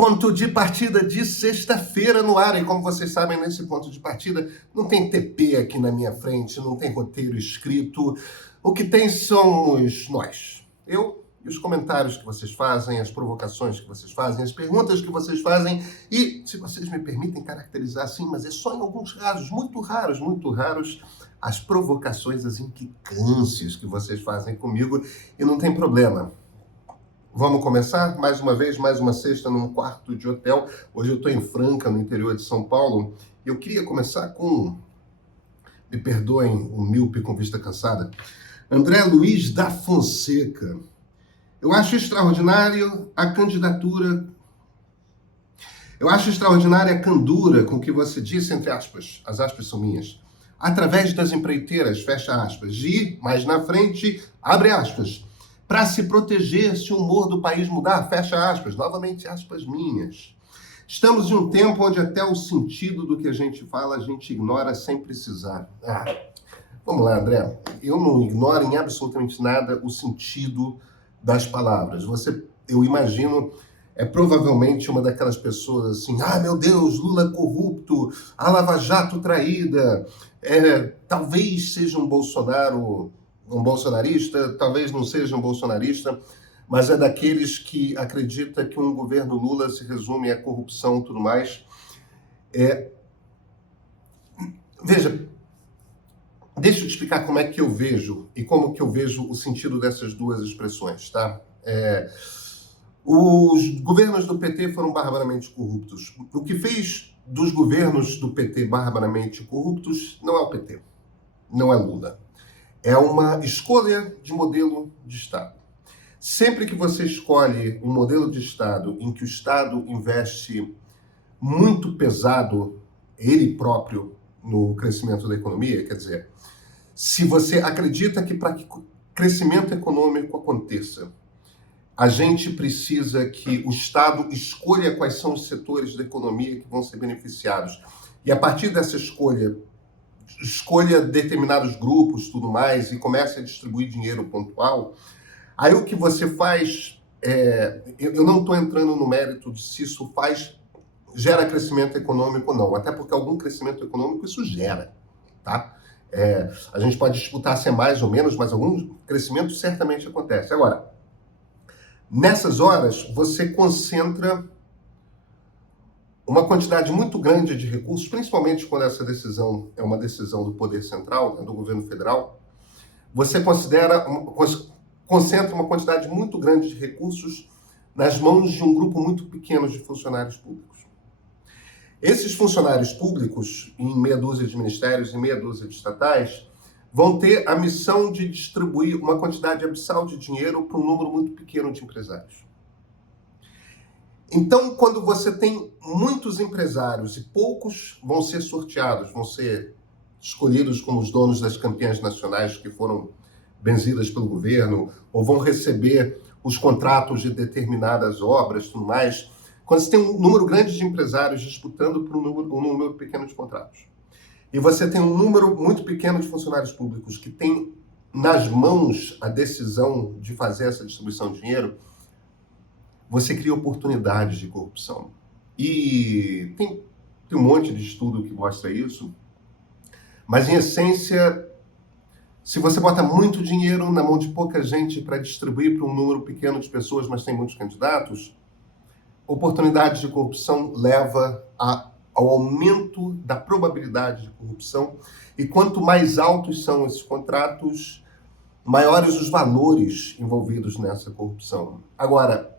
Ponto de partida de sexta-feira no ar. E como vocês sabem, nesse ponto de partida não tem TP aqui na minha frente, não tem roteiro escrito. O que tem somos nós. Eu e os comentários que vocês fazem, as provocações que vocês fazem, as perguntas que vocês fazem. E, se vocês me permitem caracterizar assim, mas é só em alguns casos, muito raros, as provocações, as implicâncias que vocês fazem comigo. E não tem problema. Vamos começar? Mais uma vez, mais uma sexta num quarto de hotel. Hoje eu estou em Franca, no interior de São Paulo. Eu queria começar com, me perdoem o míope com vista cansada, André Luiz da Fonseca. Eu acho extraordinário a candidatura, eu acho extraordinária a candura com que você disse, entre aspas, as aspas são minhas, através das empreiteiras, fecha aspas, e, mais na frente, abre aspas, para se proteger se o humor do país mudar, fecha aspas, novamente aspas minhas. Estamos em um tempo onde até o sentido do que a gente fala a gente ignora sem precisar. Vamos lá, André. Eu não ignoro em absolutamente nada o sentido das palavras. Eu imagino, provavelmente uma daquelas pessoas assim, meu Deus, Lula corrupto, a Lava Jato traída, talvez seja um bolsonarista, talvez não seja um bolsonarista, mas é daqueles que acredita que um governo Lula se resume à corrupção e tudo mais. Veja, deixa eu te explicar como é que eu vejo e como que eu vejo o sentido dessas duas expressões, tá? Os governos do PT foram barbaramente corruptos. O que fez dos governos do PT barbaramente corruptos não é o PT, não é Lula. É uma escolha de modelo de Estado. Sempre que você escolhe um modelo de Estado em que o Estado investe muito pesado, ele próprio, no crescimento da economia, quer dizer, se você acredita que para que o crescimento econômico aconteça, a gente precisa que o Estado escolha quais são os setores da economia que vão ser beneficiados. E a partir dessa escolha determinados grupos, tudo mais, e comece a distribuir dinheiro pontual, aí o que você faz, eu não estou entrando no mérito de se isso gera crescimento econômico ou não, até porque algum crescimento econômico isso gera, tá? A gente pode disputar se é mais ou menos, mas algum crescimento certamente acontece. Agora, nessas horas, você concentra uma quantidade muito grande de recursos, principalmente quando essa decisão é uma decisão do poder central, do governo federal, você concentra uma quantidade muito grande de recursos nas mãos de um grupo muito pequeno de funcionários públicos. Esses funcionários públicos, em meia dúzia de ministérios e meia dúzia de estatais, vão ter a missão de distribuir uma quantidade abissal de dinheiro para um número muito pequeno de empresários. Então, quando você tem muitos empresários e poucos vão ser sorteados, vão ser escolhidos como os donos das campeãs nacionais que foram benzidas pelo governo, ou vão receber os contratos de determinadas obras e tudo mais, quando você tem um número grande de empresários disputando por um número pequeno de contratos, e você tem um número muito pequeno de funcionários públicos que tem nas mãos a decisão de fazer essa distribuição de dinheiro, você cria oportunidades de corrupção. E tem um monte de estudo que mostra isso, mas em essência, se você bota muito dinheiro na mão de pouca gente para distribuir para um número pequeno de pessoas, mas tem muitos candidatos, oportunidades de corrupção leva ao aumento da probabilidade de corrupção, e quanto mais altos são esses contratos, maiores os valores envolvidos nessa corrupção. Agora,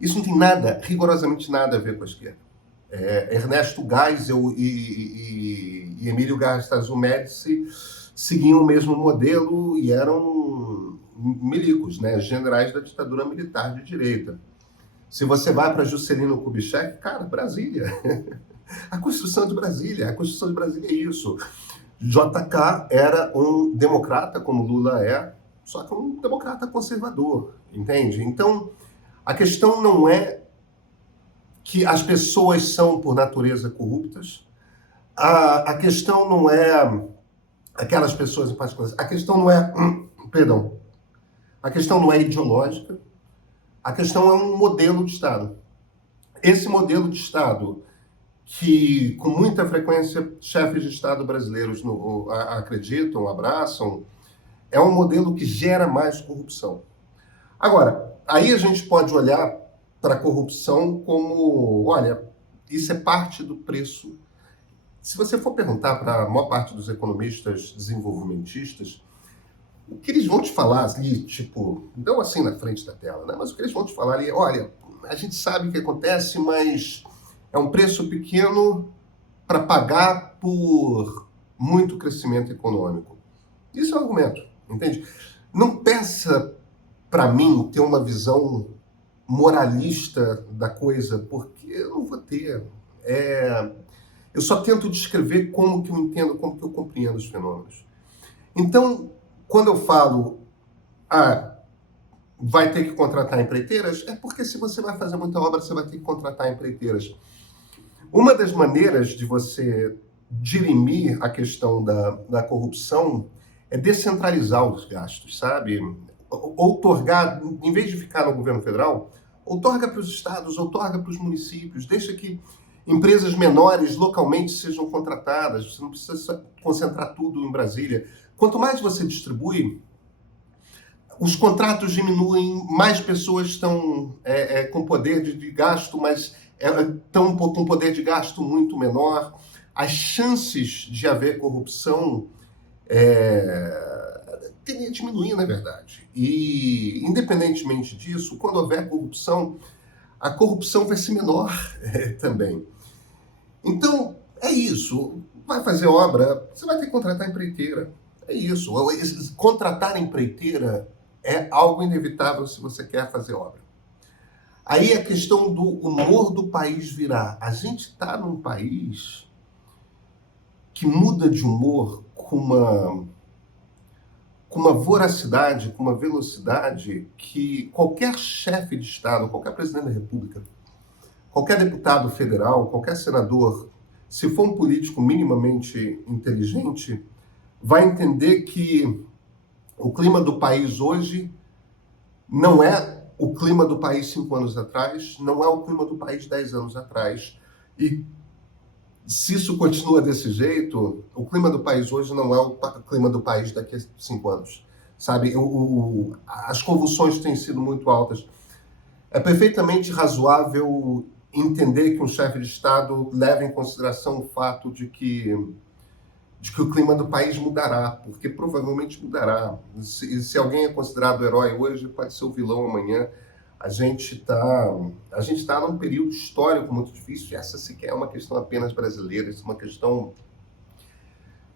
isso não tem nada, rigorosamente nada a ver com a esquerda. Ernesto Geisel e Emílio Garrastazu Médici seguiam o mesmo modelo e eram milicos, né? Generais da ditadura militar de direita. Se você vai para Juscelino Kubitschek, cara, Brasília. A Constituição de Brasília é isso. JK era um democrata, como Lula é, só que um democrata conservador, entende? Então, a questão não é que as pessoas são, por natureza, corruptas. A questão não é aquelas pessoas em particular. A questão não é... A questão não é ideológica. A questão é um modelo de Estado. esse modelo de Estado que, com muita frequência, chefes de Estado brasileiros acreditam, abraçam, é um modelo que gera mais corrupção. Agora, aí a gente pode olhar para a corrupção como, olha, isso é parte do preço. Se você for perguntar para a maior parte dos economistas desenvolvimentistas, o que eles vão te falar ali, tipo, não assim na frente da tela, né? Mas o que eles vão te falar ali é, olha, a gente sabe o que acontece, mas é um preço pequeno para pagar por muito crescimento econômico. Isso é um argumento, entende? Não peça para mim ter uma visão moralista da coisa, porque eu não vou ter. Eu só tento descrever como que eu entendo, como que eu compreendo os fenômenos. Então, quando eu falo, vai ter que contratar empreiteiras, é porque se você vai fazer muita obra, você vai ter que contratar empreiteiras. Uma das maneiras de você dirimir a questão da corrupção é descentralizar os gastos, sabe? Outorgar, em vez de ficar no governo federal, outorga para os estados, outorga para os municípios, deixa que empresas menores localmente sejam contratadas, você não precisa concentrar tudo em Brasília. Quanto mais você distribui, os contratos diminuem, mais pessoas estão com poder de gasto, mas estão com poder de gasto muito menor. As chances de haver corrupção tendem a diminuir, na verdade. E, independentemente disso, quando houver corrupção, a corrupção vai ser menor também. Então, é isso. Vai fazer obra, você vai ter que contratar empreiteira. É isso. Contratar empreiteira é algo inevitável se você quer fazer obra. Aí a questão do humor do país virar. A gente está num país que muda de humor com uma voracidade, com uma velocidade que qualquer chefe de Estado, qualquer presidente da República, qualquer deputado federal, qualquer senador, se for um político minimamente inteligente, vai entender que o clima do país hoje não é o clima do país 5 anos atrás, não é o clima do país 10 anos atrás. E se isso continua desse jeito, o clima do país hoje não é o clima do país daqui a 5 anos. Sabe, as convulsões têm sido muito altas. É perfeitamente razoável entender que um chefe de Estado leve em consideração o fato de que o clima do país mudará, porque provavelmente mudará. Se alguém é considerado herói hoje, pode ser o vilão amanhã. A gente está num período histórico muito difícil, e essa sequer é uma questão apenas brasileira, isso é uma questão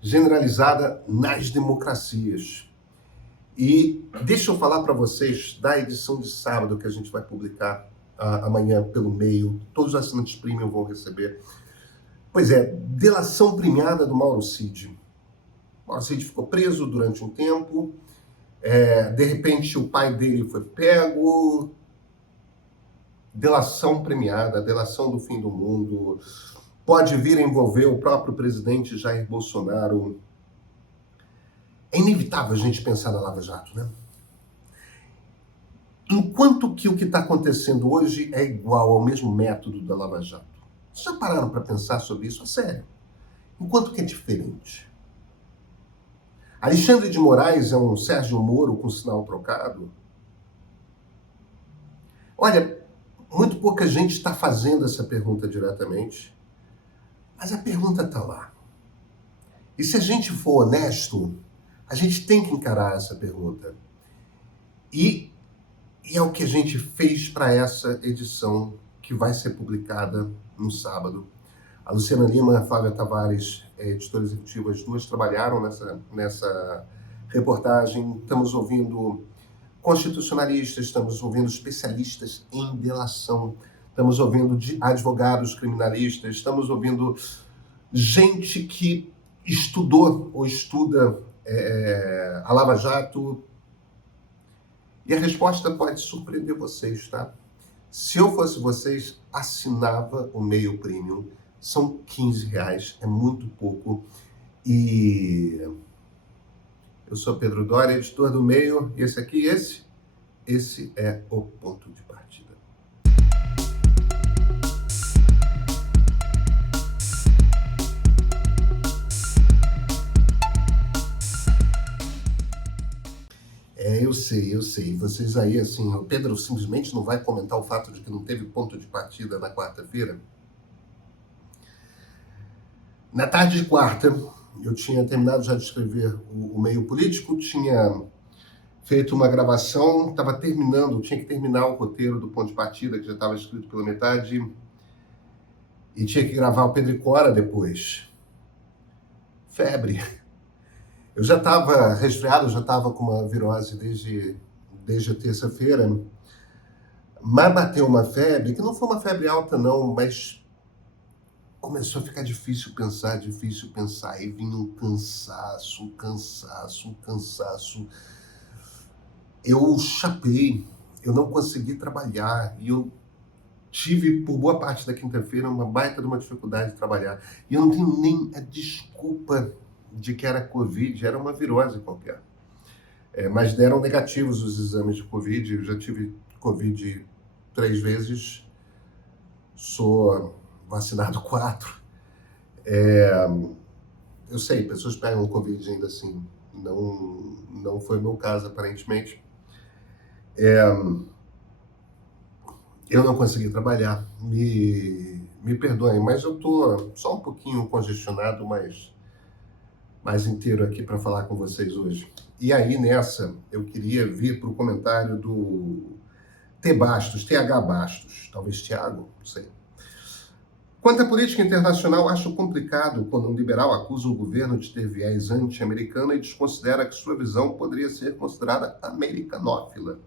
generalizada nas democracias. E deixa eu falar para vocês da edição de sábado que a gente vai publicar amanhã pelo e-mail, todos os assinantes premium vão receber. Pois é, delação premiada do Mauro Cid. Mauro Cid ficou preso durante um tempo, de repente o pai dele foi pego, delação premiada, delação do fim do mundo, pode vir a envolver o próprio presidente Jair Bolsonaro. É inevitável a gente pensar na Lava Jato, né? Enquanto que o que está acontecendo hoje é igual ao mesmo método da Lava Jato. Vocês já pararam para pensar sobre isso? A sério. Enquanto que é diferente. Alexandre de Moraes é um Sérgio Moro com sinal trocado? Olha, muito pouca gente está fazendo essa pergunta diretamente, mas a pergunta está lá. E se a gente for honesto, a gente tem que encarar essa pergunta. E é o que a gente fez para essa edição que vai ser publicada no sábado. A Luciana Lima e a Flávia Tavares, editora executiva, as duas trabalharam nessa reportagem. Estamos ouvindo constitucionalistas, estamos ouvindo especialistas em delação, estamos ouvindo advogados criminalistas, estamos ouvindo gente que estudou ou estuda a Lava Jato. E a resposta pode surpreender vocês, tá? Se eu fosse vocês, assinava o e-mail premium. São R$15, é muito pouco. E eu sou Pedro Doria, editor do e-mail. E esse é o ponto de partida. sei, eu sei. Vocês aí, assim, o Pedro simplesmente não vai comentar o fato de que não teve ponto de partida na quarta-feira. Na tarde de quarta, eu tinha terminado já de escrever o Meio Político, tinha feito uma gravação, estava terminando, tinha que terminar o roteiro do ponto de partida, que já estava escrito pela metade, e tinha que gravar o Pedro e Cora depois. Febre. Eu já estava resfriado, já estava com uma virose desde a terça-feira, mas bateu uma febre, que não foi uma febre alta não, mas começou a ficar difícil pensar, e vinha um cansaço. Eu chapei, eu não consegui trabalhar, e eu tive, por boa parte da quinta-feira, uma baita de uma dificuldade de trabalhar. E eu não tenho nem a desculpa de que era Covid, era uma virose qualquer. Mas deram negativos os exames de Covid, eu já tive Covid 3 vezes, sou vacinado 4. Eu sei, pessoas pegam Covid ainda assim, não foi meu caso aparentemente. Eu não consegui trabalhar, me perdoem, mas eu tô só um pouquinho congestionado, mas mais inteiro aqui para falar com vocês hoje. E aí nessa, eu queria vir para o comentário do TH Bastos, talvez Thiago, não sei. Quanto à política internacional, acho complicado quando um liberal acusa o governo de ter viés anti-americano e desconsidera que sua visão poderia ser considerada americanófila.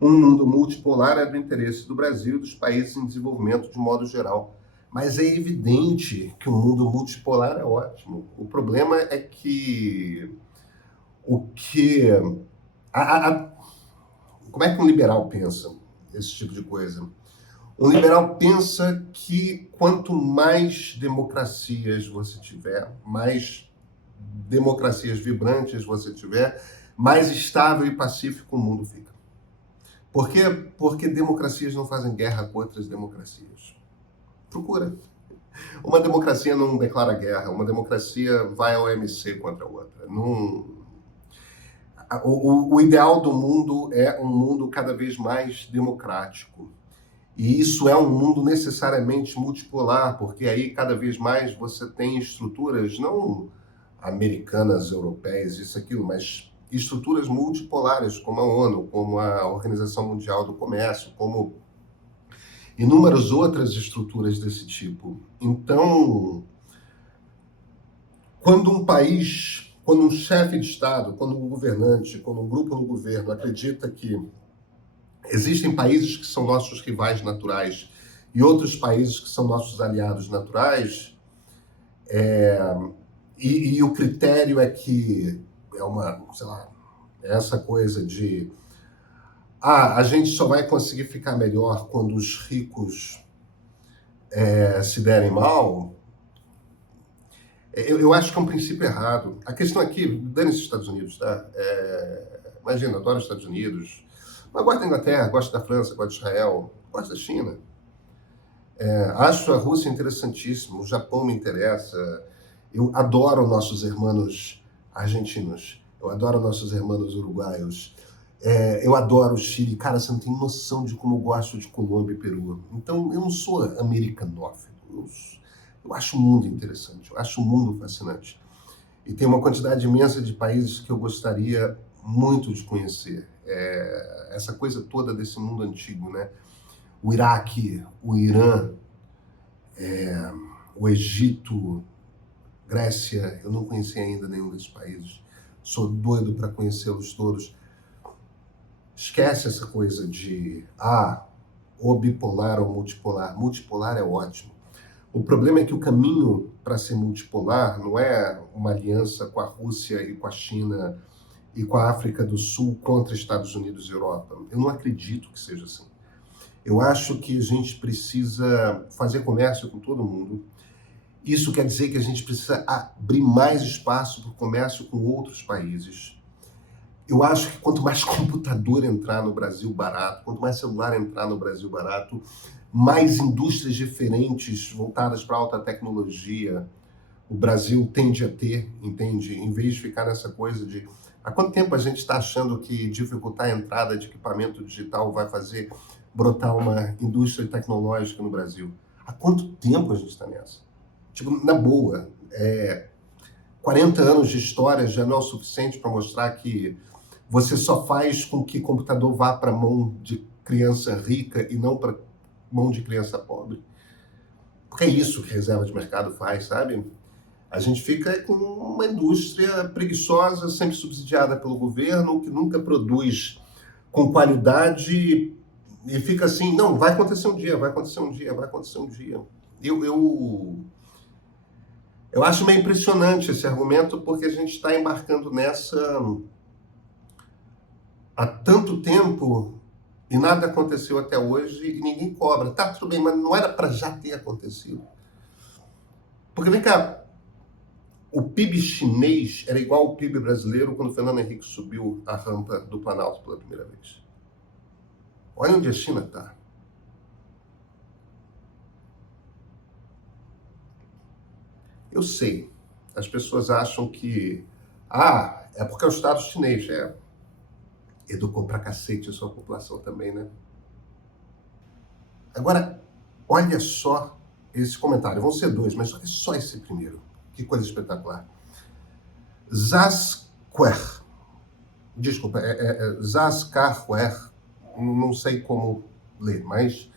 Um mundo multipolar é do interesse do Brasil e dos países em desenvolvimento de modo geral. Mas é evidente que o mundo multipolar é ótimo. O problema é que como é que um liberal pensa esse tipo de coisa? Um liberal pensa que quanto mais democracias você tiver, mais democracias vibrantes você tiver, mais estável e pacífico o mundo fica. Por quê? Porque democracias não fazem guerra com outras democracias. Procura. Uma democracia não declara guerra, uma democracia vai ao MC contra a outra. O ideal do mundo é um mundo cada vez mais democrático. E isso é um mundo necessariamente multipolar, porque aí cada vez mais você tem estruturas, não americanas, europeias, isso, aquilo, mas estruturas multipolares, como a ONU, como a Organização Mundial do Comércio, como inúmeras outras estruturas desse tipo. Então, quando um país, quando um chefe de Estado, quando um governante, quando um grupo no governo acredita que existem países que são nossos rivais naturais e outros países que são nossos aliados naturais, e o critério é que é uma, sei lá, essa coisa de a gente só vai conseguir ficar melhor quando os ricos se derem mal. Eu acho que é um princípio errado. A questão aqui, dane-se os Estados Unidos, tá? Imagina, adoro os Estados Unidos, mas gosto da Inglaterra, gosto da França, gosto de Israel, gosto da China. Acho a Rússia interessantíssima, o Japão me interessa. Eu adoro nossos irmãos argentinos, eu adoro nossos irmãos uruguaios, eu adoro o Chile. Cara, você não tem noção de como eu gosto de Colômbia e Peru. Então, eu não sou americanófilo, eu acho o mundo interessante, eu acho o mundo fascinante. E tem uma quantidade imensa de países que eu gostaria muito de conhecer. Essa coisa toda desse mundo antigo, né? O Iraque, o Irã, o Egito, Grécia, eu não conheci ainda nenhum desses países. Sou doido para conhecê-los todos. Esquece essa coisa de, ou bipolar ou multipolar. Multipolar é ótimo. O problema é que o caminho para ser multipolar não é uma aliança com a Rússia e com a China e com a África do Sul contra Estados Unidos e Europa. Eu não acredito que seja assim. Eu acho que a gente precisa fazer comércio com todo mundo. Isso quer dizer que a gente precisa abrir mais espaço para o comércio com outros países. Eu acho que quanto mais computador entrar no Brasil barato, quanto mais celular entrar no Brasil barato, mais indústrias diferentes voltadas para alta tecnologia o Brasil tende a ter, entende? Em vez de ficar nessa coisa de Há quanto tempo a gente está achando que dificultar a entrada de equipamento digital vai fazer brotar uma indústria tecnológica no Brasil? Há quanto tempo a gente está nessa? Tipo, na boa, 40 anos de história já não é o suficiente para mostrar que você só faz com que computador vá para a mão de criança rica e não para mão de criança pobre. Porque é isso que a reserva de mercado faz, sabe? A gente fica com uma indústria preguiçosa, sempre subsidiada pelo governo, que nunca produz com qualidade e fica assim, não, vai acontecer um dia, vai acontecer um dia, vai acontecer um dia. Eu acho meio impressionante esse argumento, porque a gente está embarcando nessa há tanto tempo e nada aconteceu até hoje e ninguém cobra. Tá, tudo bem, mas não era para já ter acontecido. Porque vem cá, o PIB chinês era igual ao PIB brasileiro quando o Fernando Henrique subiu a rampa do Planalto pela primeira vez. Olha onde a China está. Eu sei, as pessoas acham que é porque é o Estado chinês. Educou pra cacete a sua população também, né? Agora, olha só esse comentário. Vão ser dois, mas olha só esse primeiro. Que coisa espetacular. Zasquer. Desculpa, Zascarwer. Não sei como ler, mas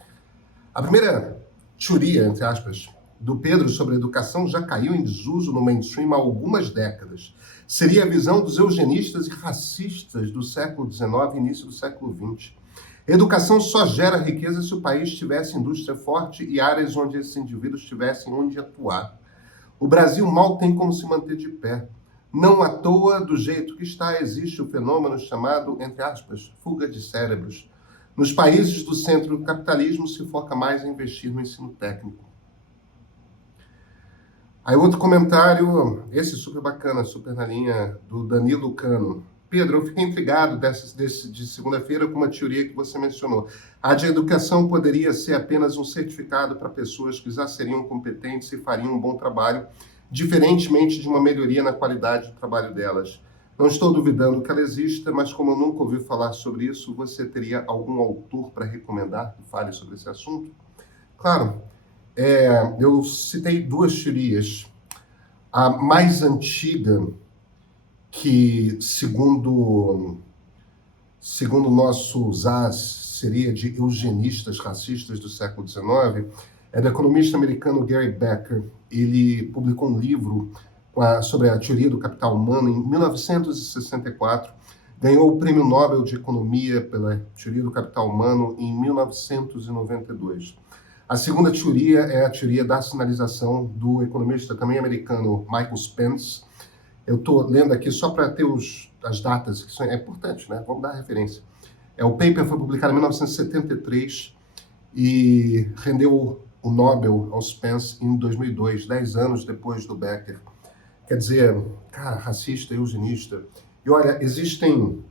a primeira teoria, entre aspas, do Pedro sobre a educação já caiu em desuso no mainstream há algumas décadas. Seria a visão dos eugenistas e racistas do século XIX e início do século XX. Educação só gera riqueza se o país tivesse indústria forte e áreas onde esses indivíduos tivessem onde atuar. O Brasil mal tem como se manter de pé. Não à toa, do jeito que está, existe o fenômeno chamado, entre aspas, fuga de cérebros. Nos países do centro do capitalismo se foca mais em investir no ensino técnico. Aí outro comentário, esse super bacana, super na linha do Danilo Cano. Pedro, eu fiquei intrigado de segunda-feira com uma teoria que você mencionou. A de educação poderia ser apenas um certificado para pessoas que já seriam competentes e fariam um bom trabalho, diferentemente de uma melhoria na qualidade do trabalho delas. Não estou duvidando que ela exista, mas como eu nunca ouvi falar sobre isso, você teria algum autor para recomendar que fale sobre esse assunto? Claro, eu citei duas teorias. A mais antiga, que segundo o nosso Zaz, seria de eugenistas racistas do século XIX, é do economista americano Gary Becker. Ele publicou um livro sobre a teoria do capital humano em 1964, ganhou o Prêmio Nobel de Economia pela teoria do capital humano em 1992. A segunda teoria é a teoria da sinalização do economista também americano Michael Spence. Eu estou lendo aqui só para ter as datas, que é importante, né? Vamos dar referência. O paper foi publicado em 1973 e rendeu o Nobel ao Spence em 2002, 10 anos depois do Becker. Quer dizer, cara, racista, eugenista. E olha, existem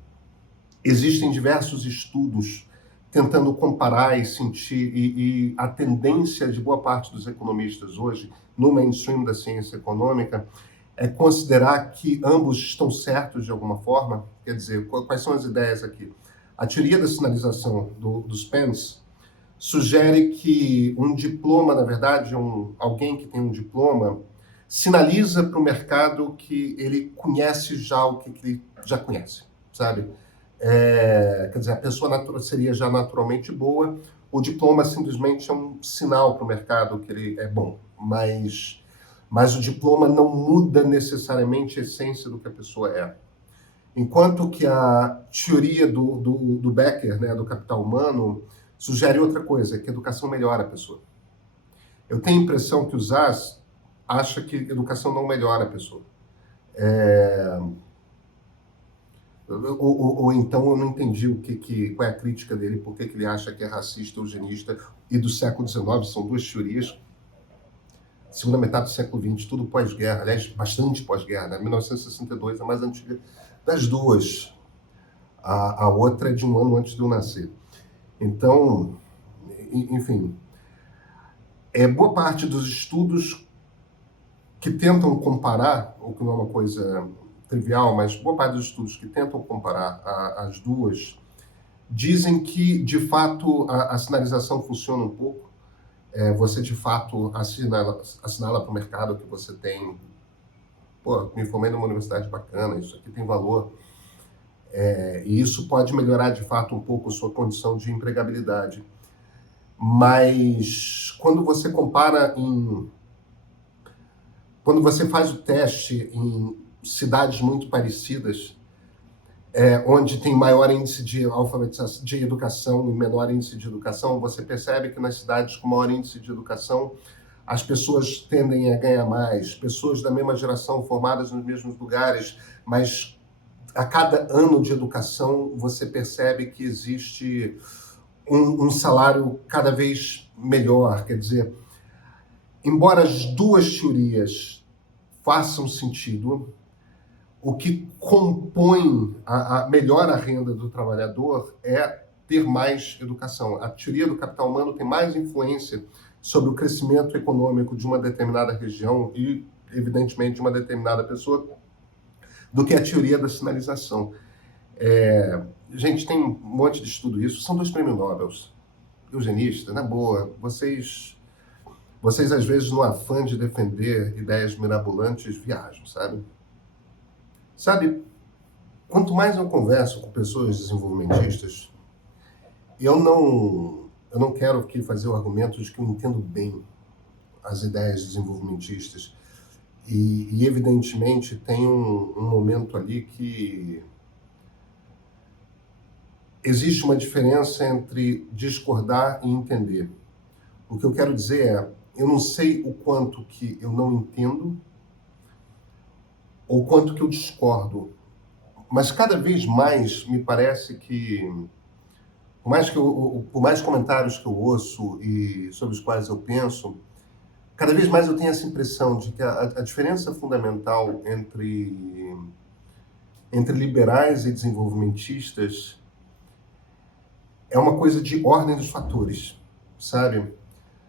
diversos estudos tentando comparar e sentir, e a tendência de boa parte dos economistas hoje, no mainstream da ciência econômica, é considerar que ambos estão certos de alguma forma. Quer dizer, quais são as ideias aqui? A teoria da sinalização do Spence sugere que um diploma, na verdade, alguém que tem um diploma, sinaliza para o mercado que ele conhece já o que ele já conhece, sabe? Quer dizer, a pessoa seria já naturalmente boa, o diploma simplesmente é um sinal para o mercado que ele é bom, mas o diploma não muda necessariamente a essência do que a pessoa é. Enquanto que a teoria do Becker, né, do capital humano, sugere outra coisa, que a educação melhora a pessoa. Eu tenho a impressão que o Zaz acha que educação não melhora a pessoa. Ou então eu não entendi qual é a crítica dele, por que ele acha que é racista, eugenista, e do século XIX, são duas teorias, segunda metade do século XX, tudo pós-guerra, aliás, bastante pós-guerra, né? 1962 é a mais antiga das duas, a outra é de um ano antes de eu nascer. Então, enfim, boa parte dos estudos que tentam comparar, o que não é uma coisa trivial, mas boa parte dos estudos que tentam comparar as duas dizem que, de fato, a sinalização funciona um pouco. Você, de fato, assinala para o mercado que você tem. Pô, me formei numa universidade bacana, isso aqui tem valor. E isso pode melhorar, de fato, um pouco a sua condição de empregabilidade. Mas quando você compara quando você faz o teste em cidades muito parecidas, onde tem maior índice de alfabetização, de educação e menor índice de educação, você percebe que nas cidades com maior índice de educação, as pessoas tendem a ganhar mais, pessoas da mesma geração, formadas nos mesmos lugares, mas a cada ano de educação, você percebe que existe um salário cada vez melhor. Quer dizer, embora as duas teorias façam sentido, o que compõe melhor a renda do trabalhador é ter mais educação. A teoria do capital humano tem mais influência sobre o crescimento econômico de uma determinada região e, evidentemente, de uma determinada pessoa, do que a teoria da sinalização. Gente, tem um monte de estudo isso. São 2 prêmios Nobel. Eugenista, na boa, vocês às vezes, no afã de defender ideias mirabolantes, viajam, sabe? Sabe, quanto mais eu converso com pessoas desenvolvimentistas, eu não quero aqui fazer o argumento de que eu entendo bem as ideias desenvolvimentistas. E evidentemente, tem um momento ali que existe uma diferença entre discordar e entender. O que eu quero dizer é, eu não sei o quanto que eu não entendo ou quanto que eu discordo, mas cada vez mais me parece que, por mais comentários que eu ouço e sobre os quais eu penso, cada vez mais eu tenho essa impressão de que a diferença fundamental entre liberais e desenvolvimentistas é uma coisa de ordem dos fatores, sabe?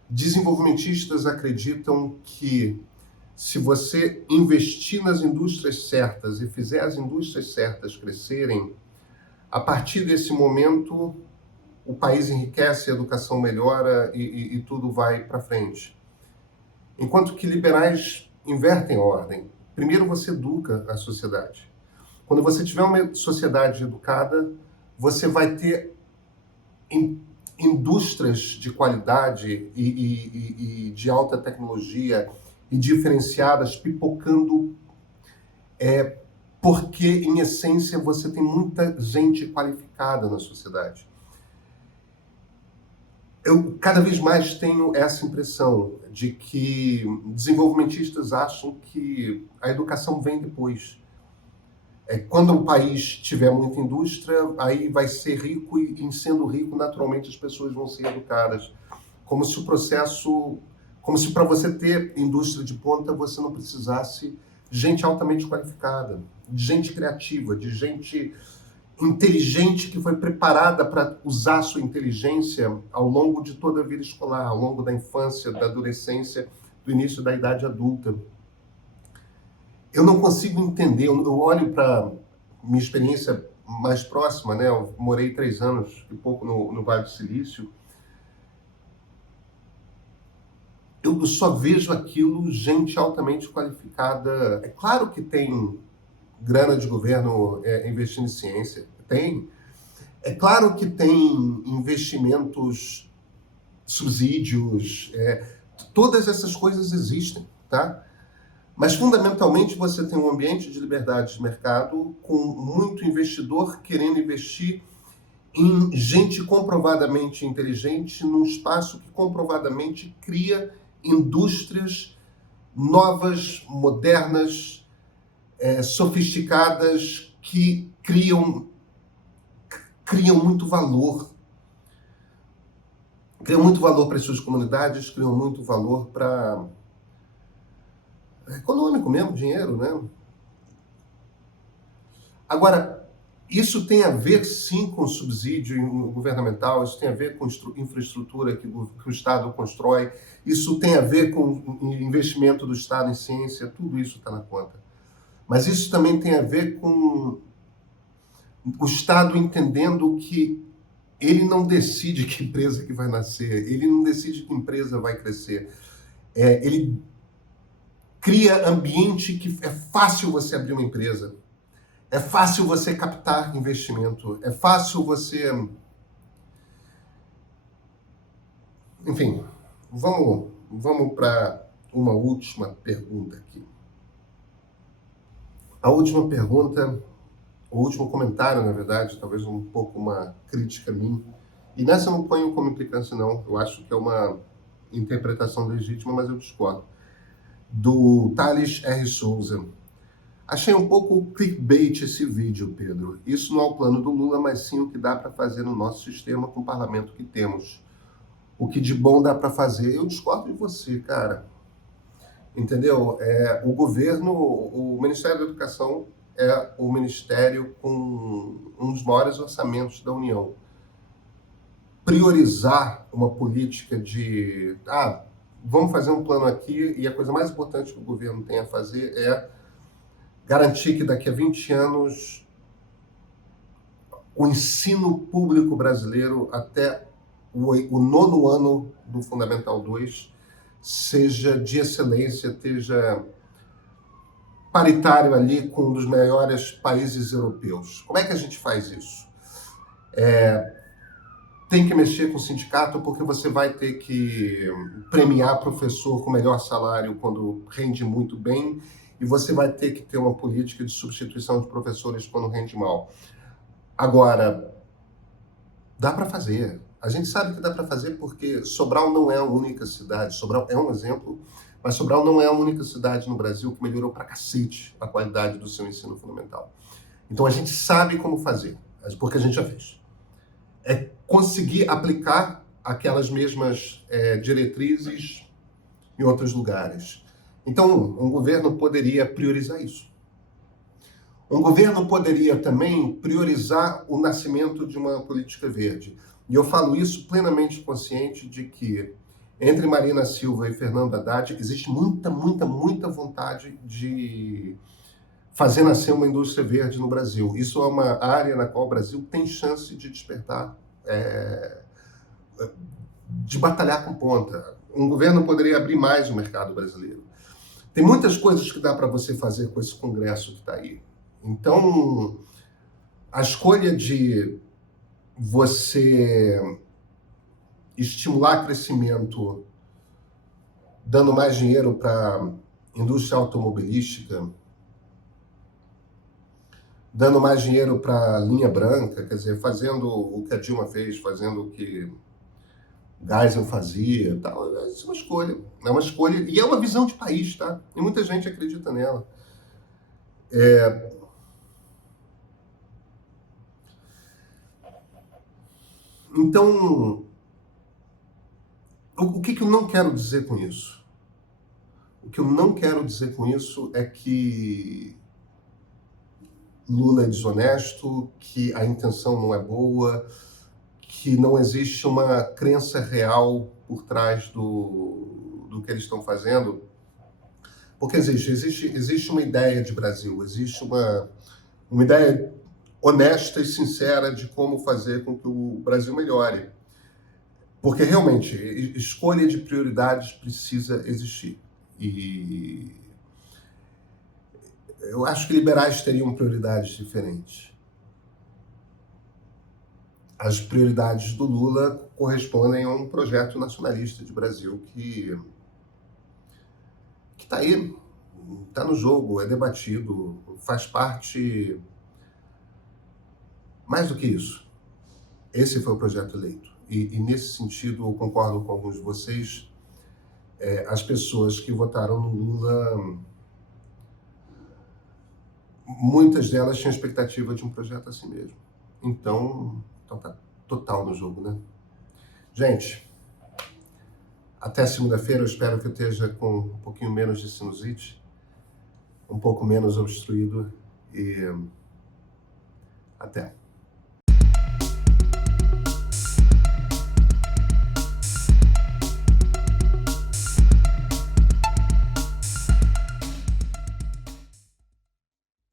Desenvolvimentistas acreditam que se você investir nas indústrias certas e fizer as indústrias certas crescerem, a partir desse momento o país enriquece, a educação melhora e tudo vai para frente. Enquanto que liberais invertem a ordem. Primeiro você educa a sociedade. Quando você tiver uma sociedade educada, você vai ter indústrias de qualidade e de alta tecnologia e diferenciadas pipocando, porque, em essência, você tem muita gente qualificada na sociedade. Eu cada vez mais tenho essa impressão de que desenvolvimentistas acham que a educação vem depois. Quando o país tiver muita indústria, aí vai ser rico e, em sendo rico, naturalmente as pessoas vão ser educadas. Como se para você ter indústria de ponta, você não precisasse de gente altamente qualificada, de gente criativa, de gente inteligente que foi preparada para usar sua inteligência ao longo de toda a vida escolar, ao longo da infância, da adolescência, do início da idade adulta. Eu não consigo entender, eu olho para minha experiência mais próxima, né? Eu morei 3 anos e pouco no Vale do Silício. Eu só vejo aquilo, gente altamente qualificada. É claro que tem grana de governo investindo em ciência, tem. É claro que tem investimentos, subsídios, todas essas coisas existem, tá? Mas, fundamentalmente, você tem um ambiente de liberdade de mercado com muito investidor querendo investir em gente comprovadamente inteligente num espaço que comprovadamente cria indústrias novas, modernas, sofisticadas, que criam muito valor. Criam muito valor para as suas comunidades, criam muito valor para econômico mesmo, dinheiro, né? Agora, isso tem a ver, sim, com subsídio governamental, isso tem a ver com infraestrutura que o Estado constrói, isso tem a ver com investimento do Estado em ciência, tudo isso está na conta. Mas isso também tem a ver com o Estado entendendo que ele não decide que empresa que vai nascer, ele não decide que empresa vai crescer. Ele cria ambiente que é fácil você abrir uma empresa, é fácil você captar investimento, é fácil você... Enfim, vamos para uma última pergunta aqui. A última pergunta, o último comentário, na verdade, talvez um pouco uma crítica a mim, e nessa eu não ponho como implicância, não. Eu acho que é uma interpretação legítima, mas eu discordo. Do Thales R. Souza. Achei um pouco clickbait esse vídeo, Pedro. Isso não é o plano do Lula, mas sim o que dá para fazer no nosso sistema com o parlamento que temos. O que de bom dá para fazer. Eu discordo de você, cara. Entendeu? O governo, o Ministério da Educação é o ministério com um dos maiores orçamentos da União. Priorizar uma política de... vamos fazer um plano aqui, e a coisa mais importante que o governo tem a fazer é garantir que daqui a 20 anos o ensino público brasileiro até o 9º ano do Fundamental 2 seja de excelência, esteja paritário ali com um dos maiores países europeus. Como é que a gente faz isso? Tem que mexer com o sindicato, porque você vai ter que premiar professor com melhor salário quando rende muito bem, e você vai ter que ter uma política de substituição de professores quando rende mal. Agora, dá para fazer. A gente sabe que dá para fazer porque Sobral não é a única cidade. Sobral é um exemplo, mas Sobral não é a única cidade no Brasil que melhorou pra cacete a qualidade do seu ensino fundamental. Então a gente sabe como fazer, porque a gente já fez. É conseguir aplicar aquelas mesmas diretrizes em outros lugares. Então, um governo poderia priorizar isso. Um governo poderia também priorizar o nascimento de uma política verde. E eu falo isso plenamente consciente de que entre Marina Silva e Fernando Haddad existe muita vontade de fazer nascer uma indústria verde no Brasil. Isso é uma área na qual o Brasil tem chance de despertar, de batalhar com ponta. Um governo poderia abrir mais o mercado brasileiro. Tem muitas coisas que dá para você fazer com esse Congresso que está aí. Então, a escolha de você estimular crescimento dando mais dinheiro para a indústria automobilística, dando mais dinheiro para a linha branca, quer dizer, fazendo o que a Dilma fez, fazendo o que Geisel fazia, tal, isso é uma escolha. É uma escolha, e é uma visão de país, tá? E muita gente acredita nela. Então, o que eu não quero dizer com isso? O que eu não quero dizer com isso é que Lula é desonesto, que a intenção não é boa, que não existe uma crença real por trás do que eles estão fazendo. Porque existe uma ideia de Brasil, existe uma ideia honesta e sincera de como fazer com que o Brasil melhore. Porque, realmente, escolha de prioridades precisa existir. E eu acho que liberais teriam prioridades diferentes. As prioridades do Lula correspondem a um projeto nacionalista de Brasil que está aí, está no jogo, é debatido, faz parte... Mais do que isso, esse foi o projeto eleito. E nesse sentido, eu concordo com alguns de vocês, as pessoas que votaram no Lula, muitas delas tinham expectativa de um projeto assim mesmo. Então tá total no jogo, né? Gente, até segunda-feira, eu espero que eu esteja com um pouquinho menos de sinusite, um pouco menos obstruído, e até.